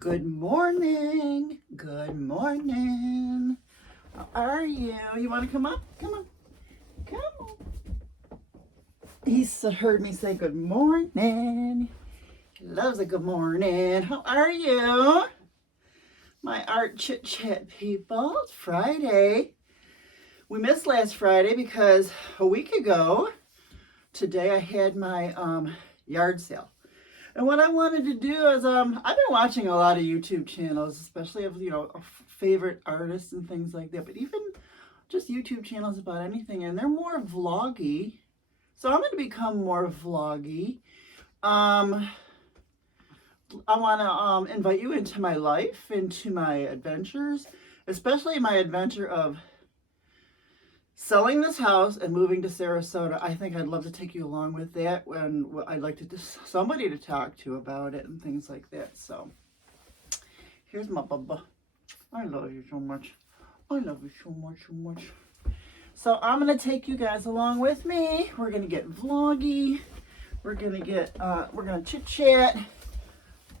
Good morning. Good morning. How are you? You want to come up? Come on. Come on. He's heard me say good morning. He loves a good morning. How are you? My art chit chat people. It's Friday. We missed last Friday because a week ago, today I had my yard sale. And what I wanted to do is, I've been watching a lot of YouTube channels, especially of, favorite artists and things like that, but even just YouTube channels about anything, and they're more vloggy. So I'm going to become more vloggy. I want to invite you into my life, into my adventures, especially my adventure of selling this house and moving to Sarasota. I think I'd love to take you along with that, and I'd like to somebody to talk to about it and things like that. So here's my bubba. I love you so much. I love you so much, so much. So I'm gonna take you guys along with me. We're gonna get vloggy. We're gonna chit chat. I'm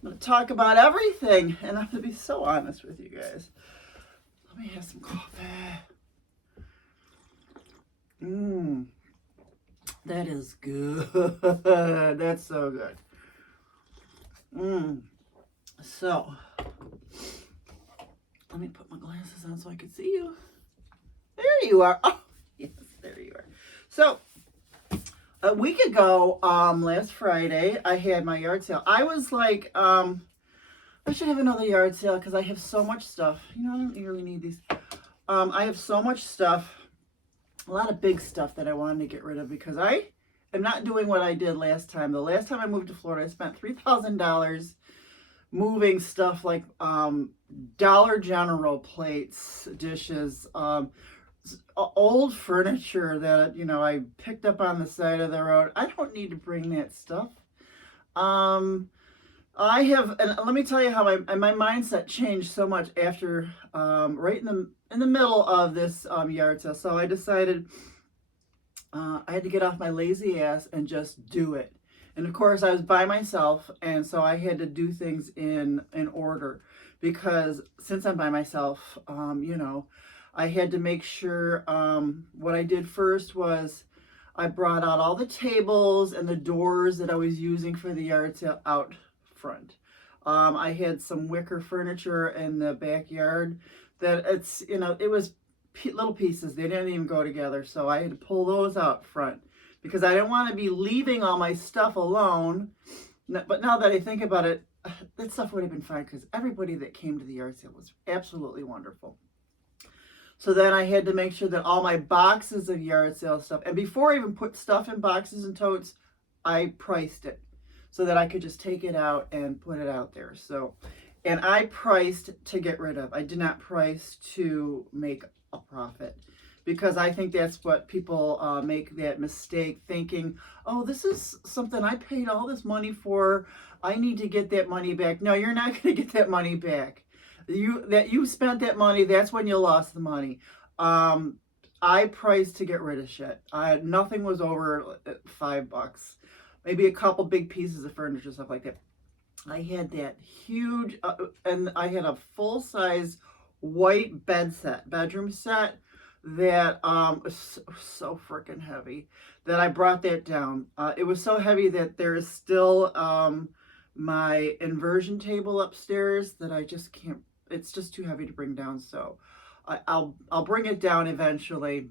gonna talk about everything, and I'm gonna be so honest with you guys. Let me have some coffee. That is good. That's so good. So, let me put my glasses on so I can see you. There you are. Oh, yes, there you are. So, a week ago, last Friday, I had my yard sale. I was like, I should have another yard sale because I have so much stuff. I don't really need these. I have so much stuff. A lot of big stuff that I wanted to get rid of because I am not doing what I did last time. The last time I moved to Florida, I spent $3,000 moving stuff like Dollar General plates, dishes, old furniture that, I picked up on the side of the road. I don't need to bring that stuff. I have, and let me tell you how my mindset changed so much after, right in the middle of this yard sale. So I decided I had to get off my lazy ass and just do it. And of course, I was by myself, and so I had to do things in order because since I'm by myself, I had to make sure. What I did first was I brought out all the tables and the doors that I was using for the yard sale out front. I had some wicker furniture in the backyard that it was little pieces. They didn't even go together. So I had to pull those out front because I didn't want to be leaving all my stuff alone. But now that I think about it, that stuff would have been fine because everybody that came to the yard sale was absolutely wonderful. So then I had to make sure that all my boxes of yard sale stuff, and before I even put stuff in boxes and totes, I priced it so that I could just take it out and put it out there. So, and I priced to get rid of. I did not price to make a profit because I think that's what people make that mistake, thinking, oh, this is something I paid all this money for. I need to get that money back. No, you're not going to get that money back. You spent that money, that's when you lost the money. I priced to get rid of shit. Nothing was over $5. Maybe a couple big pieces of furniture, stuff like that. I had that huge, and I had a full-size white bedroom set that was so freaking heavy that I brought that down. It was so heavy that there is still my inversion table upstairs that I just can't. It's just too heavy to bring down. So I'll bring it down eventually.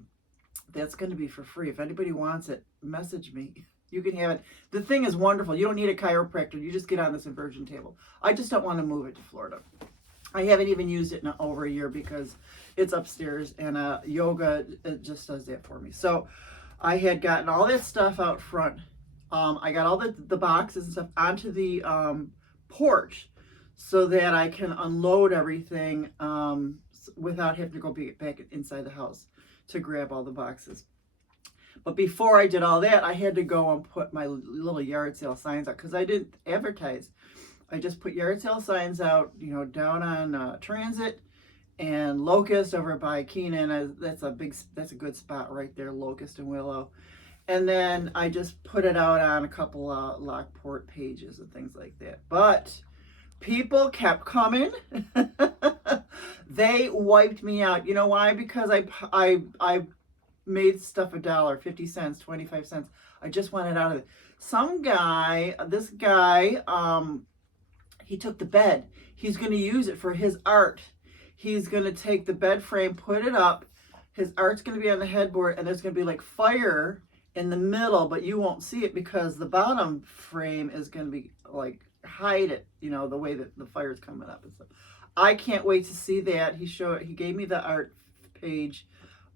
That's going to be for free. If anybody wants it, message me. You can have it. The thing is wonderful. You don't need a chiropractor. You just get on this inversion table. I just don't want to move it to Florida. I haven't even used it in over a year because it's upstairs, and yoga, it just does that for me. So I had gotten all that stuff out front. I got all the boxes and stuff onto the porch so that I can unload everything without having to go back inside the house to grab all the boxes. But before I did all that, I had to go and put my little yard sale signs out because I didn't advertise. I just put yard sale signs out, down on Transit and Locust over by Keenan. That's a good spot right there, Locust and Willow. And then I just put it out on a couple Lockport pages and things like that. But People kept coming. They wiped me out. You know why? Because I made stuff $1, 50 cents, 25 cents. I just wanted out of it. Some guy, this guy, he took the bed. He's going to use it for his art. He's going to take the bed frame, put it up. His art's going to be on the headboard, and there's going to be like fire in the middle, but you won't see it because the bottom frame is going to be like hide it, you know, the way that the fire's coming up and stuff. I can't wait to see that. He gave me the art page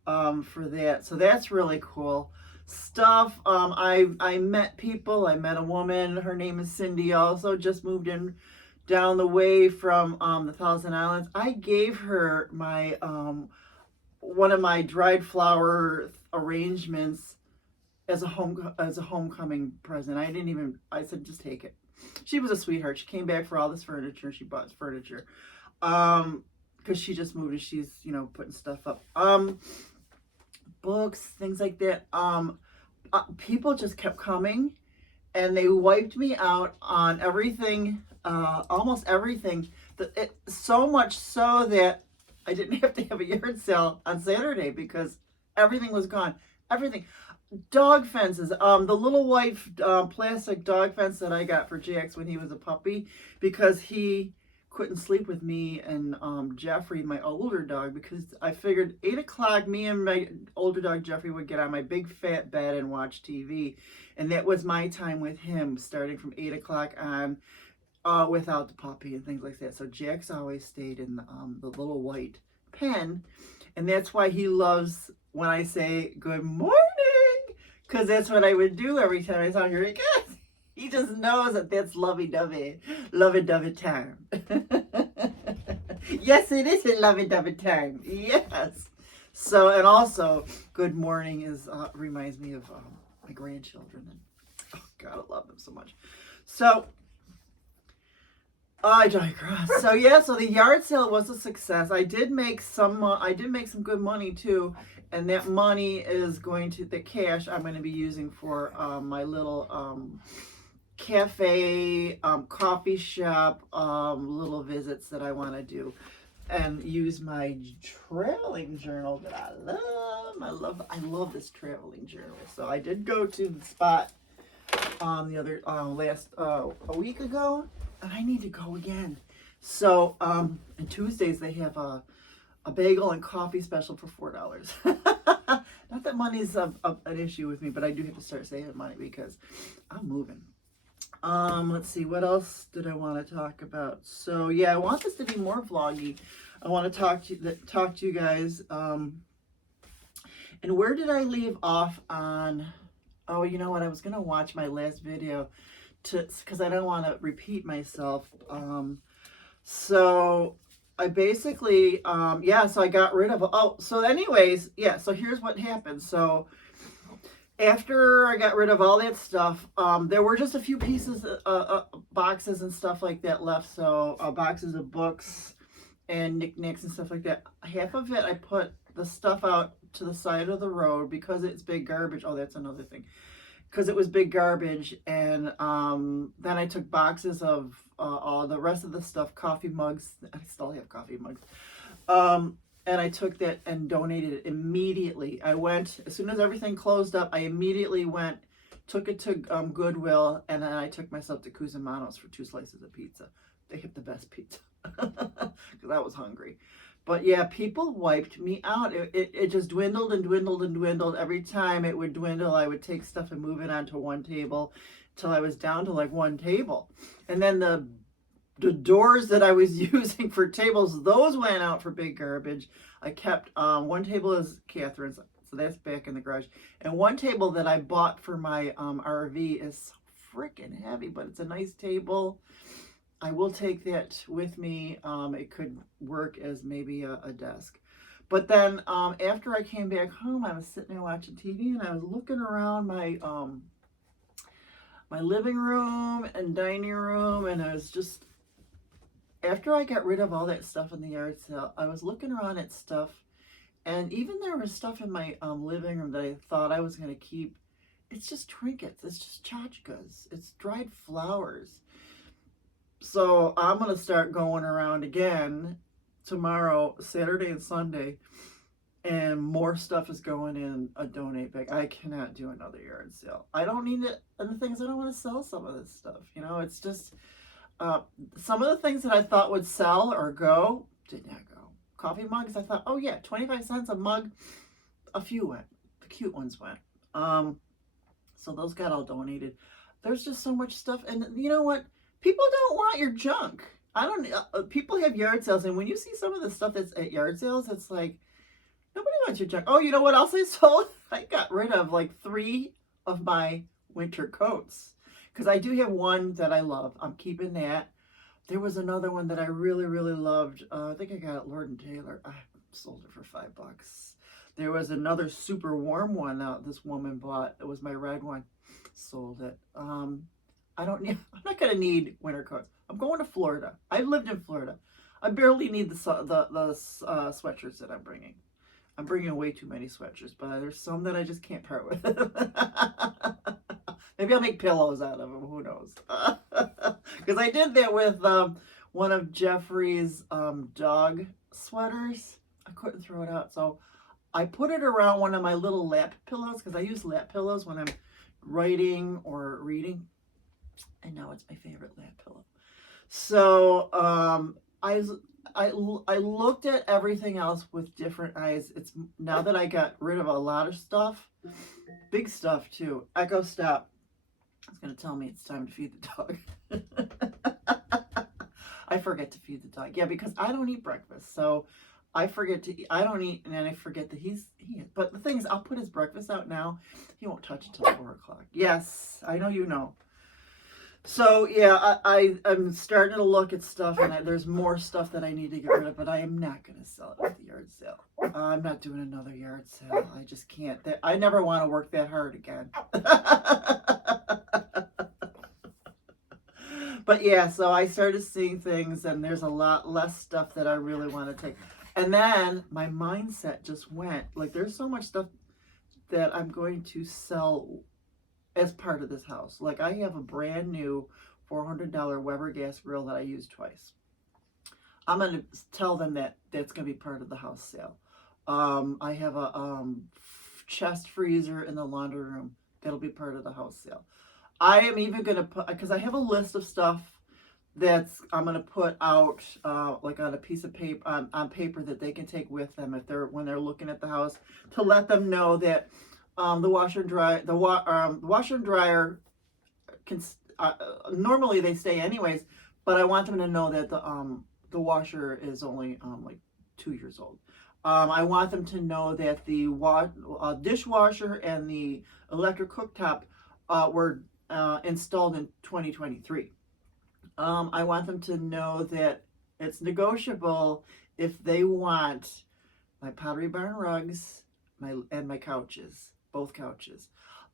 for that, so that's really cool stuff. I met people. I met a woman. Her name is Cindy. Also, just moved in down the way from the Thousand Islands. I gave her my one of my dried flower arrangements as a homecoming present. I said just take it. She was a sweetheart. She came back for all this furniture. She bought furniture because she just moved and she's, you know, putting stuff up. Books, things like that. People just kept coming and they wiped me out on everything, almost everything. So much so that I didn't have to have a yard sale on Saturday because everything was gone. Everything. Dog fences. The little white plastic dog fence that I got for Jax when he was a puppy because he couldn't sleep with me and Jeffrey, my older dog, because I figured 8 o'clock, me and my older dog Jeffrey would get on my big fat bed and watch TV. And that was my time with him, starting from 8 o'clock on, without the puppy and things like that. So Jax always stayed in the little white pen. And that's why he loves when I say good morning, because that's what I would do every time I saw him. Here he goes. He just knows that that's lovey-dovey time. Yes, it is a lovey-dovey time. Yes. So, and also, good morning is reminds me of my grandchildren. And, oh, God, I love them so much. So, I digress. So, yeah, so the yard sale was a success. I did make some good money, too. And that money is the cash I'm going to be using for my little cafe, coffee shop, little visits that I want to do, and use my traveling journal that I love. I love this traveling journal. So I did go to the spot the other a week ago, and I need to go again. So on Tuesdays they have a bagel and coffee special for $4. Not that money's an issue with me, but I do have to start saving money because I'm moving. Let's see, what else did I want to talk about? So yeah, I want this to be more vloggy. I want to talk to you guys. And where did I leave off on? Oh, you know what? I was gonna watch my last video because I don't want to repeat myself. So I basically so I got rid of so anyways, yeah, so here's what happened. So after I got rid of all that stuff, there were just a few pieces, boxes and stuff like that left. So boxes of books and knickknacks and stuff like that. Half of it I put the stuff out to the side of the road because it's big garbage. Oh, that's another thing. Because it was big garbage. And then I took boxes of all the rest of the stuff, coffee mugs. I still have coffee mugs. And I took that and donated it immediately. I went, as soon as everything closed up, I immediately took it to Goodwill, and then I took myself to Cusimano's for 2 slices of pizza. They have the best pizza, because I was hungry. But yeah, people wiped me out. It just dwindled and dwindled and dwindled. Every time it would dwindle, I would take stuff and move it onto one table till I was down to like one table. And then the doors that I was using for tables, those went out for big garbage. I kept one table is Catherine's, so that's back in the garage, and one table that I bought for my RV is freaking heavy, but it's a nice table. I will take that with me. It could work as maybe a desk. But then after I came back home, I was sitting there watching TV, and I was looking around my living room and dining room, and I was just, after I got rid of all that stuff in the yard sale, I was looking around at stuff, and even there was stuff in my living room that I thought I was going to keep. It's just trinkets. It's just tchotchkes. It's dried flowers. So I'm going to start going around again tomorrow, Saturday and Sunday, and more stuff is going in a donate bag. I cannot do another yard sale. I don't need it. And the things I don't want to sell some of this stuff. You know, it's just some of the things that I thought would sell or go did not go. Coffee mugs, I thought, oh yeah, 25 cents a mug. A few went. The cute ones went. So those got all donated. There's just so much stuff. And you know what? People don't want your junk. I don't, people have yard sales. And when you see some of the stuff that's at yard sales, it's like, nobody wants your junk. Oh, you know what else I sold? I got rid of like 3 of my winter coats. Because I do have one that I love. I'm keeping that. There was another one that I really, really loved. I think I got it Lord & Taylor. I sold it for $5. There was another super warm one this woman bought. It was my red one. Sold it. I don't need. I'm not gonna need winter coats. I'm going to Florida. I lived in Florida. I barely need the sweatshirts that I'm bringing. I'm bringing way too many sweatshirts, but there's some that I just can't part with. Maybe I'll make pillows out of them. Who knows? Because I did that with one of Jeffrey's dog sweaters. I couldn't throw it out, so I put it around one of my little lap pillows because I use lap pillows when I'm writing or reading. And now it's my favorite lap pillow. So I looked at everything else with different eyes. It's now that I got rid of a lot of stuff, big stuff too. Echo, stop. It's going to tell me it's time to feed the dog. I forget to feed the dog. Yeah, because I don't eat breakfast. So I forget to eat. I don't eat, and then I forget that he. But the thing is, I'll put his breakfast out now. He won't touch it till 4 o'clock. Yes, I know you know. So yeah, I'm starting to look at stuff, and there's more stuff that I need to get rid of, but I am not going to sell it at the yard sale. I'm not doing another yard sale. I just can't. I never want to work that hard again. But yeah, so I started seeing things, and there's a lot less stuff that I really want to take. And then my mindset just went, like, there's so much stuff that I'm going to sell as part of this house. Like, I have a brand new $400 Weber gas grill that I use twice. I'm going to tell them that that's going to be part of the house sale. I have a chest freezer in the laundry room. That'll be part of the house sale. I am even going to put, because I have a list of stuff I'm going to put out like on a piece of paper, on paper that they can take with them when they're looking at the house, to let them know that the washer and dryer can normally they stay anyways, but I want them to know that the washer is only like 2 years old. I want them to know that the dishwasher and the electric cooktop were installed in 2023. I want them to know that it's negotiable if they want my Pottery Barn rugs and my couches, both couches.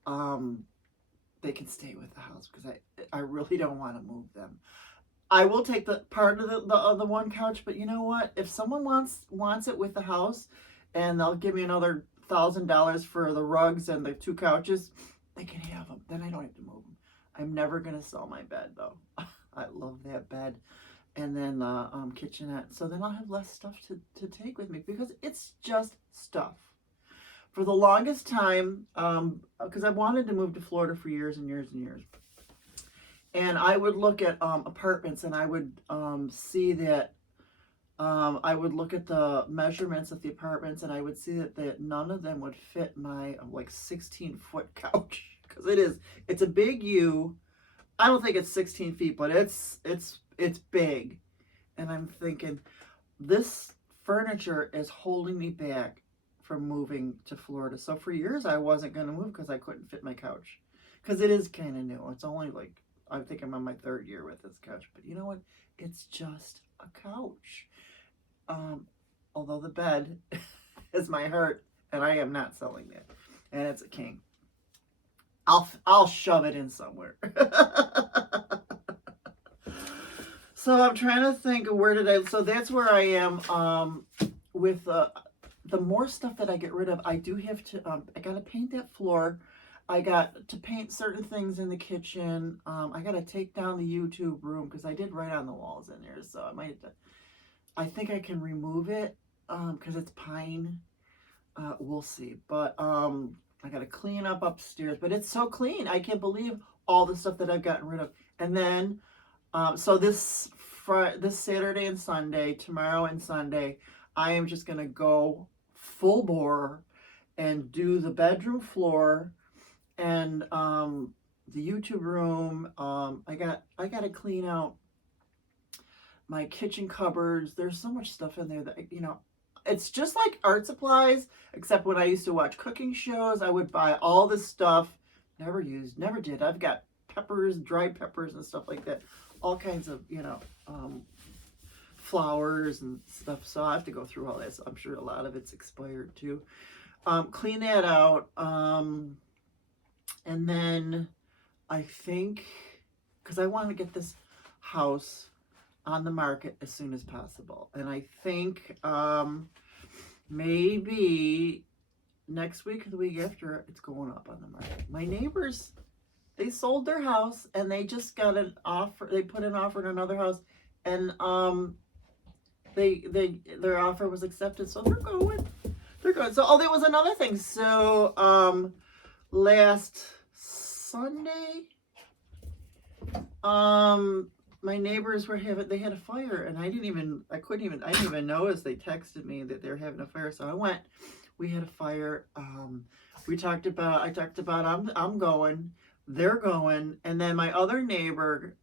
They can stay with the house because I really don't want to move them. I will take the part of the one couch, but you know what? If someone wants it with the house, and they'll give me another $1,000 for the rugs and the 2 couches, they can have them. Then I don't have to move them. I'm never gonna sell my bed though. I love that bed, and then the kitchenette. So then I'll have less stuff to take with me because it's just stuff. For the longest time, because I wanted to move to Florida for years and years and years. And I would look at apartments, and I would see that I would look at the measurements of the apartments, and I would see that none of them would fit my like 16-foot couch, because it's a big U. I don't think it's 16 feet, but it's big. And I'm thinking, this furniture is holding me back from moving to Florida. So for years I wasn't going to move because I couldn't fit my couch, because it is kind of new. It's only like, I think I'm on my 3rd year with this couch, but you know what? It's just a couch. Although the bed is my heart, and I am not selling that. And it's a king. I'll shove it in somewhere. So I'm trying to think of so that's where I am with the more stuff that I get rid of. I do have to, I got to paint that floor. I got to paint certain things in the kitchen. I got to take down the YouTube room because I did write on the walls in there. So I might have to, I think I can remove it because it's pine. We'll see. But I got to clean up upstairs. But it's so clean. I can't believe all the stuff that I've gotten rid of. And then, so this Saturday and Sunday, tomorrow and Sunday, I am just going to go full bore and do the bedroom floor and the YouTube room. I got to clean out my kitchen cupboards. There's so much stuff in there that, you know, it's just like art supplies, except when I used to watch cooking shows, I would buy all this stuff. Never used, never did. I've got peppers, dried peppers and stuff like that. All kinds of, you know, flowers and stuff. So I have to go through all that. So I'm sure a lot of it's expired too. Clean that out. And then I think, because I want to get this house on the market as soon as possible. And I think maybe next week or the week after, it's going up on the market. My neighbors, they sold their house and they just got an offer. They put an offer in another house, and their offer was accepted, so they're going. They're going. So there was another thing. So last Sunday, my neighbors they had a fire, and I didn't even notice. They texted me that they're having a fire, so I went. We had a fire. I talked about I'm going. They're going. And then my other neighbor,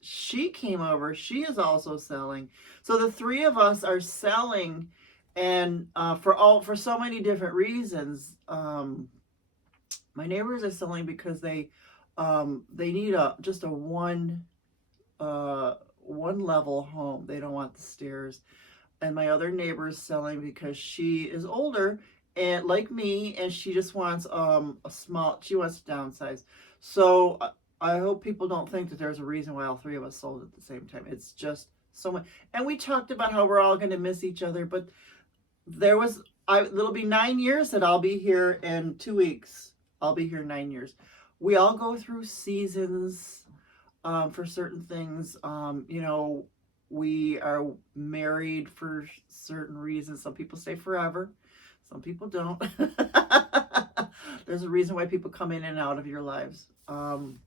she came over. She is also selling. So the three of us are selling, and for so many different reasons. My neighbors are selling because they need just a one level home. They don't want the stairs. And my other neighbor's selling because she is older and like me, and she just wants she wants to downsize. So I hope people don't think that there's a reason why all three of us sold at the same time. It's just so much. And we talked about how we're all going to miss each other, but it'll be 9 years that I'll be here in 2 weeks. I'll be here 9 years. We all go through seasons for certain things. You know, we are married for certain reasons. Some people stay forever. Some people don't. There's a reason why people come in and out of your lives. And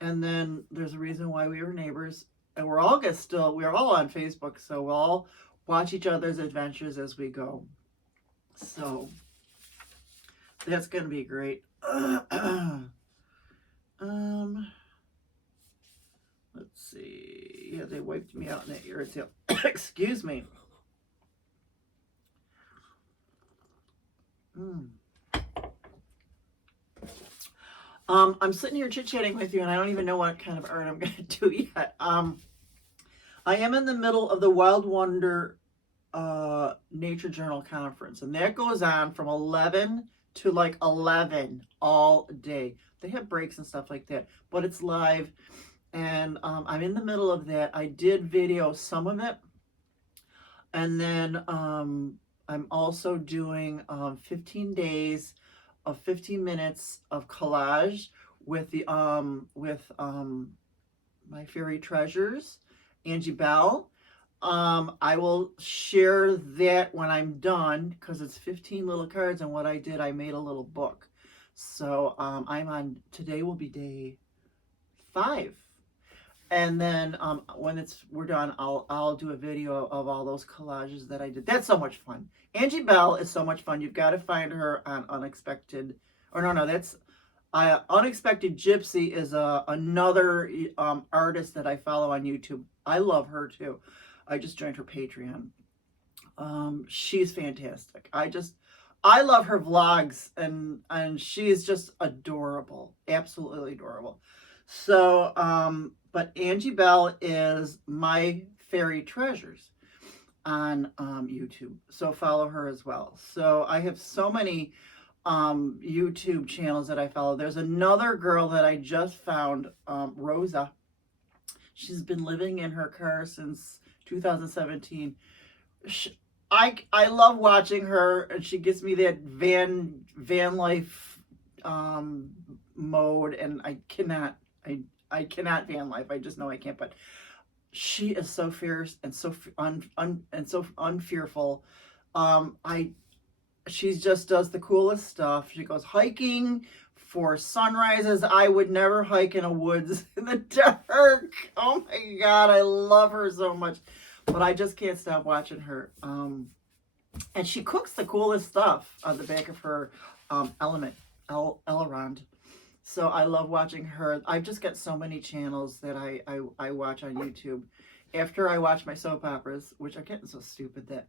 then there's a reason why we were neighbors. And we're all on Facebook, so we'll all watch each other's adventures as we go. So that's going to be great. Let's see. Yeah, they wiped me out in that ear tail. Excuse me. I'm sitting here chit-chatting with you, and I don't even know what kind of art I'm going to do yet. I am in the middle of the Wild Wonder Nature Journal Conference, and that goes on from 11 to like 11 all day. They have breaks and stuff like that, but it's live, and I'm in the middle of that. I did video some of it, and then I'm also doing 15 days of 15 minutes of collage with the my fairy treasures, Angie Bell. I will share that when I'm done, because it's 15 little cards, and what I did, I made a little book. So today will be day 5. And then when we're done, I'll do a video of all those collages that I did. That's so much fun. Angie Bell is so much fun. You've got to find her on Unexpected. Or no, that's Unexpected Gypsy is another artist that I follow on YouTube. I love her too. I just joined her Patreon. She's fantastic. I love her vlogs, and she is just adorable, absolutely adorable. So, but Angie Bell is my fairy treasures on YouTube. So follow her as well. So I have so many YouTube channels that I follow. There's another girl that I just found, Rosa. She's been living in her car since 2017. I love watching her, and she gives me that van life mode, and I cannot van life. I just know I can't. But she is so fierce and so and so unfearful. I She just does the coolest stuff. She goes hiking for sunrises. I would never hike in a woods in the dark. Oh my God, I love her so much. But I just can't stop watching her. And she cooks the coolest stuff on the back of her Elerond. So I love watching her. I've just got so many channels that I watch on YouTube. After I watch my soap operas, which are getting so stupid that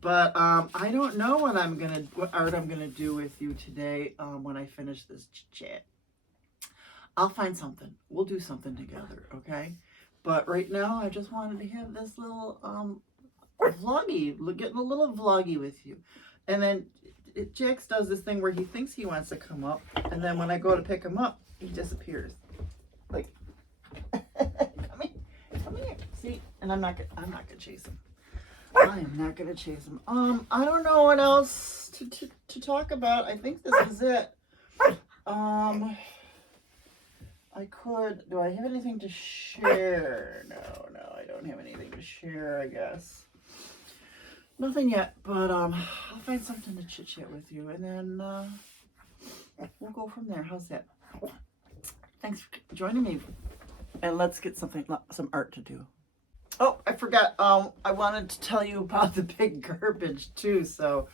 but I don't know what art I'm gonna do with you today when I finish this chat. I'll find something. We'll do something together, okay? But right now, I just wanted to have this little vloggy, getting a little vloggy with you. And then Jax does this thing where he thinks he wants to come up, and then when I go to pick him up, he disappears. Like, come here. See, and I'm not gonna chase him. I am not gonna chase him. I don't know what else to talk about. I think this is it. Do I have anything to share? No, I don't have anything to share, I guess. Nothing yet, but I'll find something to chit chat with you, and then we'll go from there. How's that? Thanks for joining me, and let's get some art to do. Oh, I forgot. I wanted to tell you about the big garbage too. So,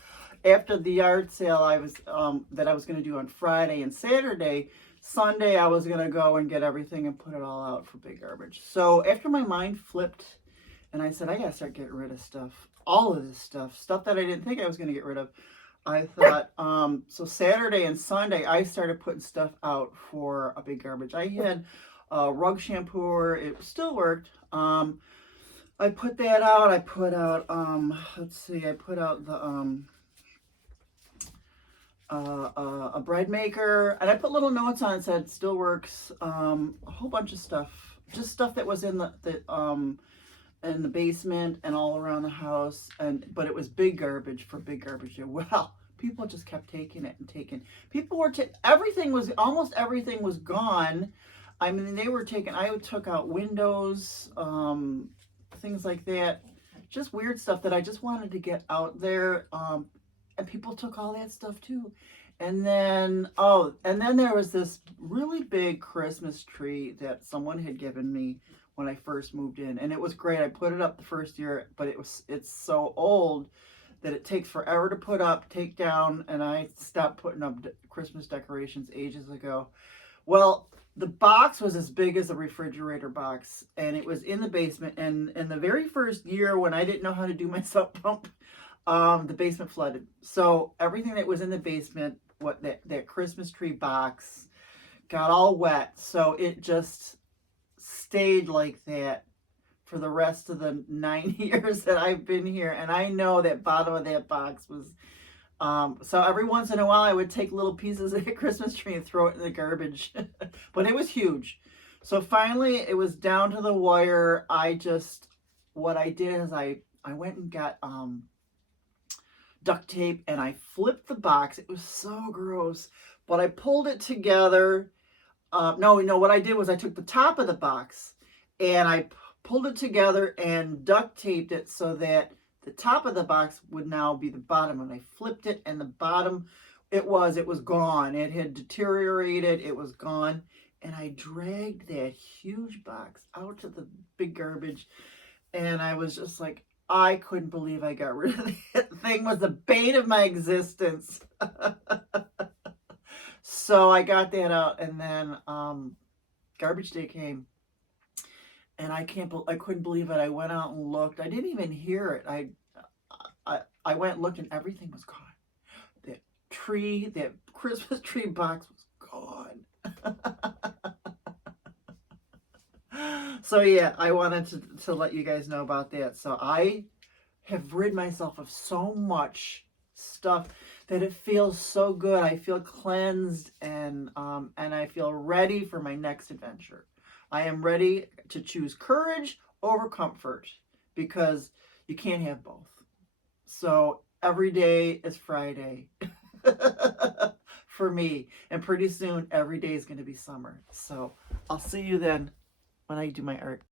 after the yard sale, I was going to do on Friday and Saturday. Sunday, I was going to go and get everything and put it all out for big garbage. So after my mind flipped, and I said I gotta start getting rid of stuff, all of this stuff that I didn't think I was going to get rid of. I thought, so Saturday and Sunday, I started putting stuff out for a big garbage. I had a rug shampooer. It still worked. I put that out. I put out, let's see, I put out the, a bread maker, and I put little notes on it, said still works, a whole bunch of stuff, just stuff that was in the basement and all around the house, but it was big garbage for big garbage day. Well, people just kept taking it and taking. People were almost everything was gone. I mean, they were taking. I took out windows, things like that, just weird stuff that I just wanted to get out there. And people took all that stuff too. And then there was this really big Christmas tree that someone had given me when I first moved in, and it was great. I put it up the first year, but it's so old that it takes forever to put up, take down, and I stopped putting up Christmas decorations ages ago. Well, the box was as big as a refrigerator box, and it was in the basement. And in the very first year, when I didn't know how to do my sump pump, the basement flooded. So everything that was in the basement, that Christmas tree box, got all wet. So it just stayed like that for the rest of the 9 years that I've been here. And I know that bottom of that box was, so every once in a while I would take little pieces of the Christmas tree and throw it in the garbage. But it was huge. So finally it was down to the wire. What I did is I went and got duct tape, and I flipped the box. It was so gross, but I pulled it together. What I did was I took the top of the box and I pulled it together and duct taped it so that the top of the box would now be the bottom. And I flipped it, and the bottom, it was gone. It had deteriorated. It was gone. And I dragged that huge box out to the big garbage, and I was just like, I couldn't believe I got rid of it. That thing was the bane of my existence. So I got that out, and then garbage day came, and I couldn't believe it. I went out and looked. I didn't even hear it. I went and looked, and everything was gone. That Christmas tree box was gone. So yeah, I wanted to let you guys know about that. So I have rid myself of so much stuff that it feels so good. I feel cleansed, and I feel ready for my next adventure. I am ready to choose courage over comfort, because you can't have both. So every day is Friday. for me. And pretty soon, every day is going to be summer. So I'll see you then when I do my art.